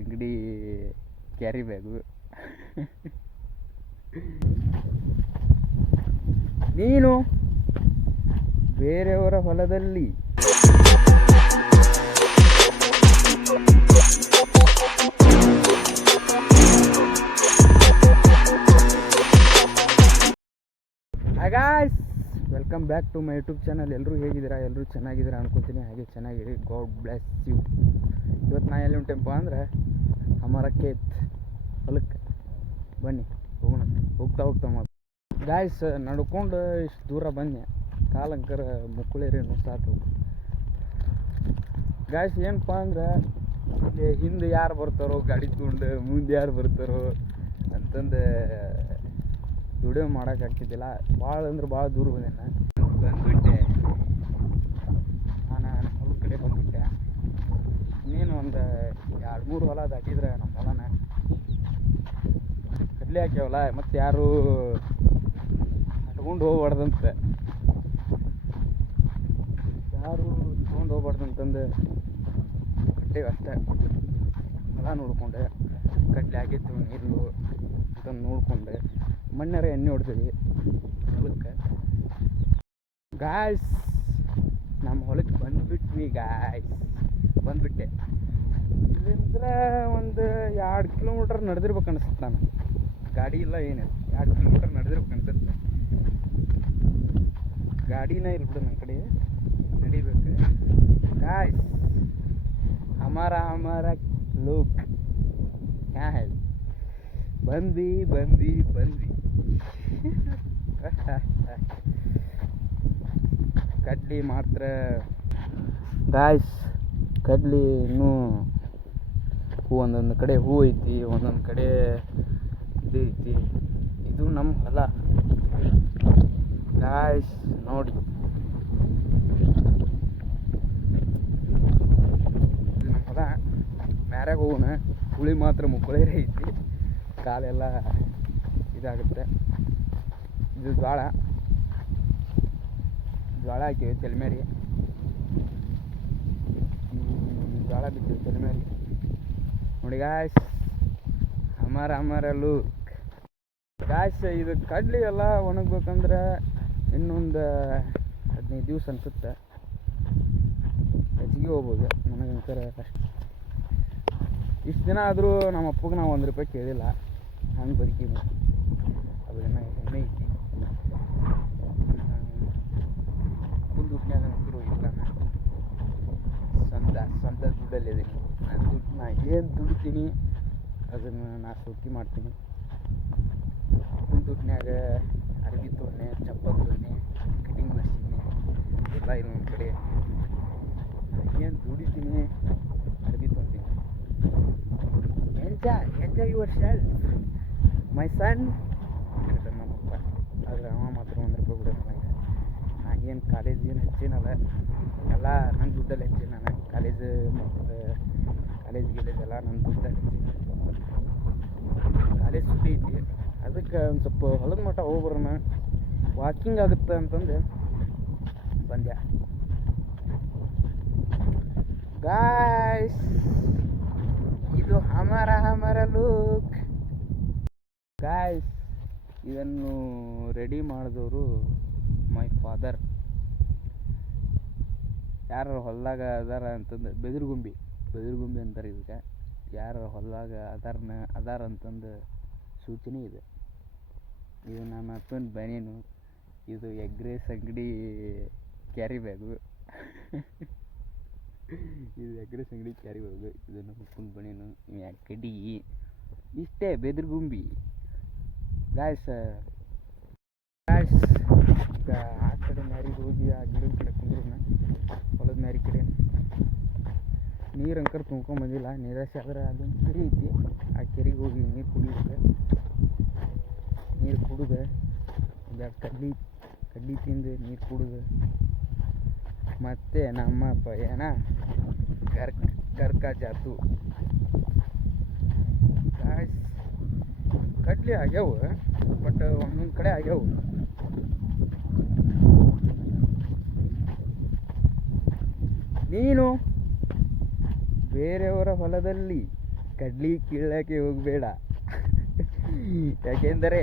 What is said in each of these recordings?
ಅಂಗಡಿ carry bag. ನೀನು ಬೇರೆಯವರ ಹೊಲದಲ್ಲಿ guys, welcome back to my YouTube channel. ಎಲ್ಲರೂ ಹೇಗಿದ್ದೀರಾ? ಎಲ್ಲರೂ ಚೆನ್ನಾಗಿದ್ದೀರಾ ಅನ್ಕೊತೀನಿ. ಹಾಗೆ ಚೆನ್ನಾಗಿರಿ. God bless you. ಇವತ್ತು ನಾ ಎಲ್ಲಿ ಉಂಟೆಪ್ಪ ಅಂದರೆ ಅಮರಕೇತ್ ಹೊಲಕ್ಕೆ ಬನ್ನಿ ಹೋಗೋಣ. ಹೋಗ್ತಾ ಮಾತು ಗಾಯ್ಸ್, ನಡ್ಕೊಂಡು ಇಷ್ಟು ದೂರ ಬನ್ನಿ. ಕಾಲಂಕರ ಮುಕ್ಕುಳೇರಿ ಸಾಕು ಗಾಯ್ಸ್. ಏನಪ್ಪ ಅಂದ್ರೆ ಇಲ್ಲಿ ಹಿಂದೆ ಯಾರು ಬರ್ತಾರೋ ಗಾಡಿ ತೊಗೊಂಡು, ಮುಂದೆ ಯಾರು ಬರ್ತಾರೋ ಅಂತಂದು ವಿಡಿಯೋ ಮಾಡೋಕ್ಕಾಗ್ತಿದ್ದಿಲ್ಲ. ಭಾಳ ಅಂದ್ರೆ ಭಾಳ ದೂರ ಬಂದುಬಿಟ್ಟೆ ನಾನು ಹೊಲ ಕಡೆ ಬಂದುಬಿಟ್ಟೆ. ಇನ್ನೇನು ಒಂದು 2-3 ಹೊಲ ದಾಟಿದ್ರೆ ನಮ್ಮ ಹೊಲನ ಕಡ್ಲೆ ಹಾಕ್ಯಾವಲ್ಲ, ಮತ್ತು ಯಾರು ಹಟ್ಕೊಂಡು ಹೋಗ್ಬಾರ್ದಂತೆ, ಯಾರು ತೊಗೊಂಡು ಹೋಗ್ಬಾರ್ದಂತಂದು ಕಟ್ಟೆಗೆ ಅಷ್ಟೇ ಹೊಲ ನೋಡ್ಕೊಂಡೆ. ಕಡ್ಲೆ ಆಗಿತ್ತು ನೀರು ಅಂತಂದು ನೋಡ್ಕೊಂಡೆ. ಮಣ್ಣಾರ ಎಣ್ಣೆ ಹೊಡ್ತೀವಿ ಹೊಲಕ್ಕೆ ಗಾಯ್ಸ್. ನಮ್ಮ ಹೊಲಕ್ಕೆ ಬಂದುಬಿಟ್ವಿ ಗಾಯ್ಸ್, ಬಂದುಬಿಟ್ಟೆ. ಇಲ್ಲಿಂದ ಒಂದು 2 ಕಿಲೋಮೀಟ್ರ್ ನಡೆದಿರ್ಬೇಕು ಅನಿಸುತ್ತೆ. ನಾನು ಗಾಡಿ ಇಲ್ಲ ಏನಿಲ್ಲ, 2 ಕಿಲೋಮೀಟ್ರ್ ನಡೆದಿರ್ಬೇಕು ಅನ್ಸುತ್ತೆ. ಗಾಡಿನೇ ಇಲ್ಲ ಬಿಡು ನನ್ನ ಕಡೆ, ನಡಿಬೇಕು ಗಾಯ್ಸ್. ಹಮಾರ ಲೋಕ್ ಕ್ಯಾ ಹೈ, ಬಂದ್ವಿ ಕಡ್ಲಿ ಮಾತ್ರ ಗಾಯ್ಸ್. ಕಡ್ಲಿ ಇನ್ನೂ ಒಂದೊಂದು ಕಡೆ ಹೂ ಐತಿ, ಒಂದೊಂದು ಕಡೆ ಇದು ಐತಿ. ಇದು ನಮ್ಮ ಹೊಲ ಗಾಯ್ಸ್, ನೋಡಿ. ಇದು ನಮ್ಮ ಹೊಲ. ಮ್ಯಾರ್ಯಾಗ ಹೋಗೋಣ. ಹುಳಿ ಮಾತ್ರ ಮುಕ್ಕಳೇರಿ ಐತಿ, ಕಾಲೆಲ್ಲ ಇದಾಗುತ್ತೆ. ಇದು ಜ್ವಾಳ ಹಾಕಿವಿ ತೆಲ್ಮೇರಿ. ಜ್ವಾಳ ಬಿಟ್ಟಿವಿ ತೆಲ್ಮೇರಿ ನೋಡಿ ಗಾಯ್ಸ್. ಹಮಾರ look guys. ಇದು ಕಡ್ಲಿ ಎಲ್ಲ ಒಣಗ್ಬೇಕಂದ್ರೆ ಇನ್ನೊಂದು 15 ದಿವಸ ಅನ್ಸುತ್ತೆ. ಹೆಚ್ಚಿಗೆ ಹೋಗ್ಬೋದು. ನನಗಂಕರ ಕಷ್ಟ. ಇಷ್ಟು ದಿನ ಆದರೂ ನಮ್ಮ ಅಪ್ಪಗೆ ನಾವು 1 ರೂಪಾಯಿ ಕೇಳಿಲ್ಲ. ಹಂಗೆ ಬದುಕೀನಿ. ಅದು ಹೆಮ್ಮೆ ಐತಿ. ಕುಂದುಟ್ನ್ಯಾಗ ನಕ್ಕರು ಇಲ್ಲ. ಸ್ವಂತ ದುಡ್ಡಲ್ಲಿದ್ದೀನಿ. ನಾ ಏನು ದುಡಿತೀನಿ ಅದನ್ನು ನಾ ಸೌಕಿ ಮಾಡ್ತೀನಿ. ಕುಂದುಟ್ನ್ಯಾಗ ಅರ್ಬಿ ತೊಗೊಂಡೆ, ಚಪ್ಪಲ್ ತೊಗೊಂಡೆ, ಕಟಿಂಗ್ ಮಷೀನೆ ಎಲ್ಲ ಇರೋ ಒಂದು ಕಡೆ. ಏನು ದುಡಿತೀನಿ ಅರ್ಬಿ ತೊಗೊಂತೀನಿ. ಎಂಜಾಯ್ ಯುವರ್ ಸೆಲ್ಫ್ ಮೈ ಸನ್ ಹೇಳ್ತಾರೆ ನಮ್ಮಪ್ಪ. ಆದರೆ ಅವ ಮಾತ್ರ 1 ರೂಪಾಯಿ ಬಿಡೋಣ. ನಾ ಏನು ಕಾಲೇಜ್ ಏನು ಹೆಚ್ಚಿನಲ್ಲ, ಎಲ್ಲ ನನ್ನ ದುಡ್ಡಲ್ಲಿ ಹೆಚ್ಚಿನ. ನಾನು ಕಾಲೇಜ್ ಎಲ್ಲ ನನ್ನ ದುಡ್ಡಲ್ಲಿ ಹೆಚ್ಚಿನ. ಕಾಲೇಜ್ ಸುಟ್ಟಿ ಐತಿ, ಅದಕ್ಕೆ ಒಂದು ಸ್ವಲ್ಪ ಹೊಲದ ಮಟ್ಟ ಹೋಗ್ಬರೋಣ, ವಾಕಿಂಗ್ ಆಗುತ್ತೆ ಅಂತಂದು ಬಂದೆ ಗಾಯ್ಸ್. ಇದು ಹಮಾರ ಲುಕ್ ಗಾಯ್ಸ್. ಇದನ್ನು ರೆಡಿ ಮಾಡಿದವರು ಮೈ ಫಾದರ್. ಯಾರು ಹೊಲದಾಗ ಅದಾರ ಅಂತಂದು ಬೆದರ್ಗುಂಬಿ ಅಂತಾರೆ ಇದಕ್ಕೆ. ಯಾರು ಹೊಲದಾಗ ಅದಾರ ಅಂತಂದು ಸೂಚನೆ ಇದೆ. ಇದು ನನ್ನ ಅಪ್ಪನ ಬನೀನು. ಇದು ಎಗ್ ರೈಸ್ ಅಂಗಡಿ ಕ್ಯಾರಿ ಬ್ಯಾಗು. ಇದು ಎಗ್ ರೈಸ್ ಅಂಗಡಿ ಕ್ಯಾರಿ ಬ್ಯಾಗು. ಇದು ನಮ್ಮ ಅಪ್ಪನ ಬನೀನು. ಕಡಿ ಇಷ್ಟೇ ಬೆದರ್ಗುಂಬಿ ಗಾಯ್ಸ್. ಈಗ ಆ ಕಡೆ ಮ್ಯಾರಿಗೆ ಹೋಗಿ ಆ ಗಿಡದ ಕಡೆ ಕುಂದ್ರನ್ನ, ಹೊಲದ ಮ್ಯಾರಿ ಕಡೆ ನೀರು ಅಂಕರ್ ತುಂಬ್ಕೊಂಬಂದಿಲ್ಲ. ನಿರಾಶೆ ಆದ್ರೆ ಅದೊಂದು ಕೆರೆ ಐತಿ, ಆ ಕೆರೆಗೆ ಹೋಗಿ ನೀರು ಕುಡಿಬೇಕು. ನೀರು ಕುಡಿದು ಒಂದೆರಡು ಕಡ್ಲಿ ತಿಂದು ನೀರು ಕುಡಿದು ಮತ್ತೆ ನಮ್ಮ ಪಯಣ ಗರ್ಕ ಜಾತು ಗಾಯ್ಸ್. ಕಡ್ಲಿ ಆಗ್ಯಾವು, ಬಟ್ ಒಂದೊಂದು ಕಡೆ ಆಗ್ಯಾವು. ನೀನು ಬೇರೆಯವರ ಹೊಲದಲ್ಲಿ ಕಡ್ಲಿ ಕೀಳಕ್ಕೆ ಹೋಗಬೇಡ, ಯಾಕೆಂದರೆ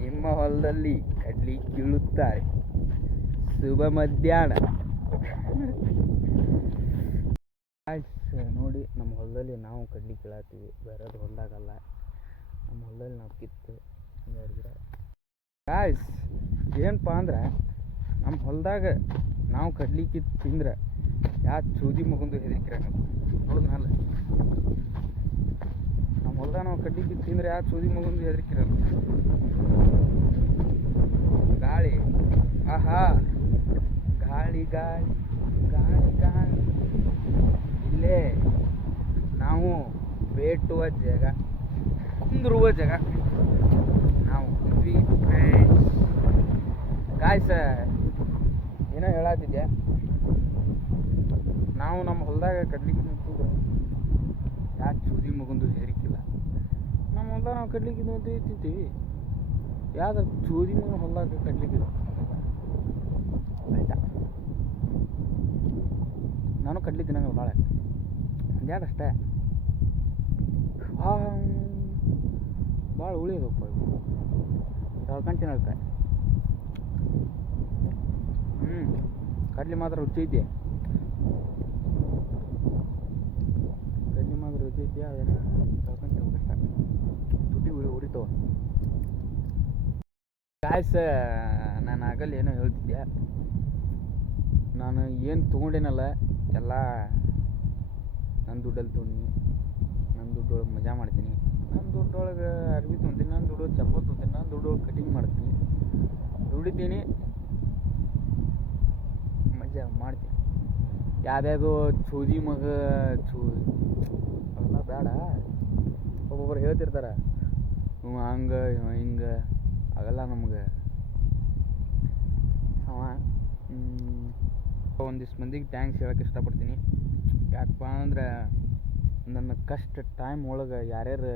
ನಿಮ್ಮ ಹೊಲದಲ್ಲಿ ಕಡ್ಲಿ ಕೀಳುತ್ತಾರೆ. ಶುಭ ಮಧ್ಯಾಹ್ನ. ನೋಡಿ, ನಮ್ಮ ಹೊಲದಲ್ಲಿ ನಾವು ಕಡ್ಲಿ ಕೀಳತ್ತೀವಿ, ಬೇರೆದು ಹೊಲದಾಗಲ್ಲ. ನಮ್ಮ ಹೊಲದಲ್ಲಿ ನಾವು ಕಿತ್ತು ಗಾಯ್ಸ್ ಏನಪ್ಪ ಅಂದ್ರೆ, ನಮ್ಮ ಹೊಲದಾಗ ನಾವು ಕಡ್ಲಿ ಕಿತ್ತು ತಿಂದ್ರೆ ಯಾವ ಚೂದಿ ಮಗಂದು ಹೆದರಿಕಿರ ನೋಡಿದ್ನಲ್ಲ. ನಮ್ಮ ಹೊಲ್ದಾಗ ನಾವು ಕಡ್ಲಿ ಕಿತ್ತು ತಿಂದ್ರೆ ಯಾವ ಚೂದಿ ಮಗಂದು ಹೆದರಿಕಿರಲ್ಲ. ಗಾಳಿ, ಆಹಾ, ಗಾಳಿ ಗಾಳಿ ಗಾಳಿ ಗಾಳಿ. ಇಲ್ಲೇ ನಾವು ಬೇಟುವ ಜಾಗ, ಕುಂದಿರುವ ಜಾಗ ನಾವು ಕುಂದ್ವಿ. ಗಾಯ್ಸ ಏನೋ ಹೇಳತ್ತಿದ್ದೆ, ನಾವು ನಮ್ಮ ಹೊಲದಾಗ ಕಡ್ಲಿ ತಿಂತಿದ್ರೆ ಯಾಕೆ ಚೂದಿ ಮಗಂದು ಹೆದರಿಕಿಲ್ಲ. ನಮ್ಮ ಹೊಲ್ದಾಗ ನಾವು ಕಡ್ಲಿ ತಿಂತೀವಿ, ಯಾವ್ದು ಚೂದಿ ಮಗನ ಹೊಲ್ದಾಗ ಕಡ್ಲಿ ಆಯ್ತಾ. ನಾನು ಕಡ್ಲಿ ತಿನ್ನಂಗ ಭಾಳ ಒಂದ್ಯಾರು ಅಷ್ಟೇ, ಭಾಳ ಉಳಿಯೋದಪ್ಪ ತಳ್ಕೊಂಡು ತಿನ್ನೋದಕ್ಕೆ. ಕಡ್ಲಿ ಮಾತ್ರ ರುಚಿ ಐತಿ, ಕಡ್ಲಿ ಮಾತ್ರ ರುಚಿ ಐತಿ. ಅದನ್ನು ತಳ್ಕೊಂಡು ತಿನ್ಬೇಕಷ್ಟ, ತುಟಿ ಉರಿತಾವ. ಗಾಯ್ಸ್, ನಾನು ಆಗಲ್ಲ ಏನೋ ಹೇಳ್ತಿದ್ದೆ. ನಾನು ಏನು ತೊಗೊಂಡೇನಲ್ಲ ಎಲ್ಲ ನನ್ನ ದುಡ್ಡಲ್ಲಿ ತೊಗೊಂಡಿನಿ. ನನ್ನ ದುಡ್ಡೊಳಗೆ ಮಜಾ ಮಾಡ್ತೀನಿ, ನನ್ನ ದುಡ್ಡೊಳಗೆ ಅರ್ಬಿ ತೊಗೊತೀನಿ, ನನ್ನ ದುಡ್ಡು ಚಪ್ಪಲ್ ತೊಗೊತೀನಿ, ನನ್ನ ದುಡ್ಡೊಳಗೆ ಕಟಿಂಗ್ ಮಾಡ್ತೀನಿ, ದುಡಿತೀನಿ, ಮಜಾ ಮಾಡ್ತೀನಿ. ಯಾವ್ದು ಚೂದಿ ಮಗ ಅವೆಲ್ಲ ಬೇಡ. ಒಬ್ಬೊಬ್ರು ಹೇಳ್ತಿರ್ತಾರೆ ಹಂಗೆ ಹಿಂಗೆ, ಅವೆಲ್ಲ ನಮ್ಗೆ ಒಂದಿಷ್ಟು ಮಂದಿಗೆ ಥ್ಯಾಂಕ್ಸ್ ಹೇಳೋಕ್ಕೆ ಇಷ್ಟಪಡ್ತೀನಿ. ಯಾಕಪ್ಪ ಅಂದ್ರೆ ನನ್ನ ಕಷ್ಟ ಟೈಮ್ ಒಳಗೆ ಯಾರ್ಯಾರು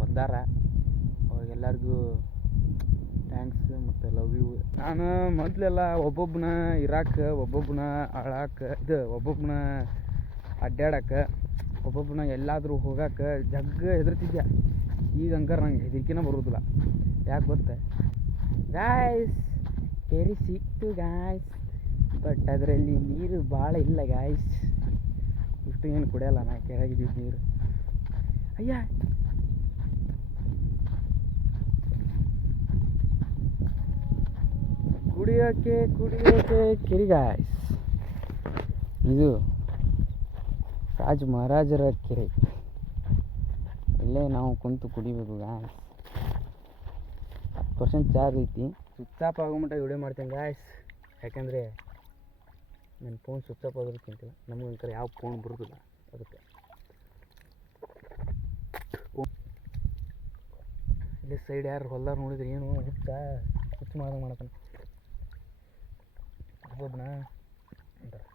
ಬಂದಾರ ಅವ್ರಿಗೆಲ್ಲರಿಗೂ ಥ್ಯಾಂಕ್ಸ್ ಮತ್ತು ಲವ್ ಯು. ನಾನು ಮೊದಲೆಲ್ಲ ಒಬ್ಬೊಬ್ಬನ ಇರಾಕೆ, ಒಬ್ಬೊಬ್ಬನ ಆಳಕ್ಕೆ, ಒಬ್ಬೊಬ್ಬನ ಅಡ್ಡಾಡಕ್ಕೆ, ಒಬ್ಬೊಬ್ಬನ ಎಲ್ಲಾದರೂ ಹೋಗಕ್ಕೆ ಜಗ್ಗ ಹೆದರ್ತಿದ್ದೆ. ಈಗ ಹಂಗಾರೆ ನಂಗೆ ಹೆದರಿಕೆನ ಬರೋದಿಲ್ಲ. ಯಾಕೆ ಗೊತ್ತಾ ಗಾಯ್ಸ್, ಕೆರೆ ಸಿಕ್ತು ಗಾಯ್ಸ್, ಬಟ್ ಅದರಲ್ಲಿ ನೀರು ಭಾಳ ಇಲ್ಲ ಗಾಯ್ಸ್. ಇಷ್ಟು ಏನು ಕುಡಿಯಲ್ಲ ನಾ ಕೆರೆಗಿದ್ದಿದ್ದು ನೀರು. ಅಯ್ಯ, ಕುಡಿಯೋಕೆ ಕೆರೆ ಗಾಯ್ಸ್. ಇದು ರಾಜ ಮಹಾರಾಜರ ಕೆರೆ, ಇಲ್ಲೇ ನಾವು ಕುಂತು ಕುಡಿಬೇಕು ಗಾಯ್ಸ್. 10% ಚಾರ್ಜ್ ಐತಿ. ಸ್ವಿಚ್ ಆಫ್ ಆಗೋಮಟ್ಟ ವಿಡಿಯೋ ಮಾಡ್ತೇನೆ ಗಾಯ್ಸ್, ಯಾಕಂದರೆ ನನ್ನ ಫೋನ್ ಸ್ವಿಚ್ ಆಫ್ ಆಗೋದಕ್ಕಿಂತಿಲ್ಲ. ನಮ್ಗೆ ಒಂಥರ ಯಾವ ಫೋನ್ ಬರೋದಿಲ್ಲ, ಅದಕ್ಕೆ ಇಲ್ಲಿ ಸೈಡ್ ಯಾರು ಹೊಲ್ದಾರ ನೋಡಿದ್ರೆ ಏನು ಹುಚ್ಚ ಮಾಡತಾನೆ ಒಬ್ಬೊಬ್ಬನ ಅಂತಾರೆ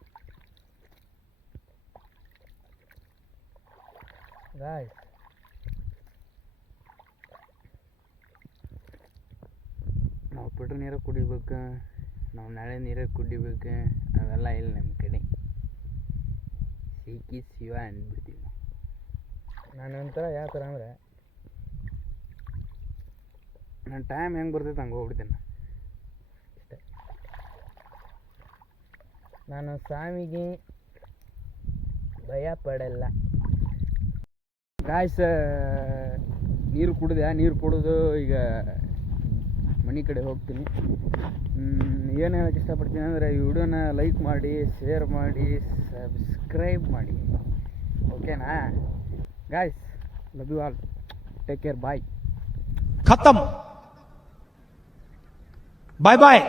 ಗಾಯ್ಸ್. ನಾವು ಫಿಲ್ಟರ್ ನೀರು ಕುಡಿಬೇಕು, ನಾವು ನಾಳೆ ನೀರೇ ಕುಡಿಬೇಕು, ಅವೆಲ್ಲ ಇಲ್ಲ ನಮ್ಮ ಕಡೆ. ಸಿಕ್ಕಿ ಶಿವ ಅಂದ್ಬಿಡ್ತೀವಿ ನಾವು. ನಾನು ಒಂಥರ ಯಾವ ಥರ ಅಂದರೆ, ನನ್ನ ಟೈಮ್ ಹೆಂಗೆ ಬರ್ತೈತೆ ಹಂಗೆ ಹೋಗ್ಬಿಡ್ತೇನೆ ಅಷ್ಟೇ. ನಾನು ಸ್ವಾಮಿಗೆ ಭಯ ಪಡಲ್ಲ ಗಾಯ್ಸ್. ನೀರು ಕುಡಿದೆ, ನೀರು ಕುಡಿದು ಈಗ ಮನೆ ಕಡೆ ಹೋಗ್ತೀನಿ. ಏನು ಹೇಳೋಕ್ಕೆ ಇಷ್ಟಪಡ್ತೀನಿ ಅಂದರೆ, ಈ ವಿಡಿಯೋನ ಲೈಕ್ ಮಾಡಿ, ಶೇರ್ ಮಾಡಿ, ಸಬ್ಸ್ಕ್ರೈಬ್ ಮಾಡಿ, ಓಕೆನಾ guys. Love you all, take care, bye. खत्म, बाय बाय.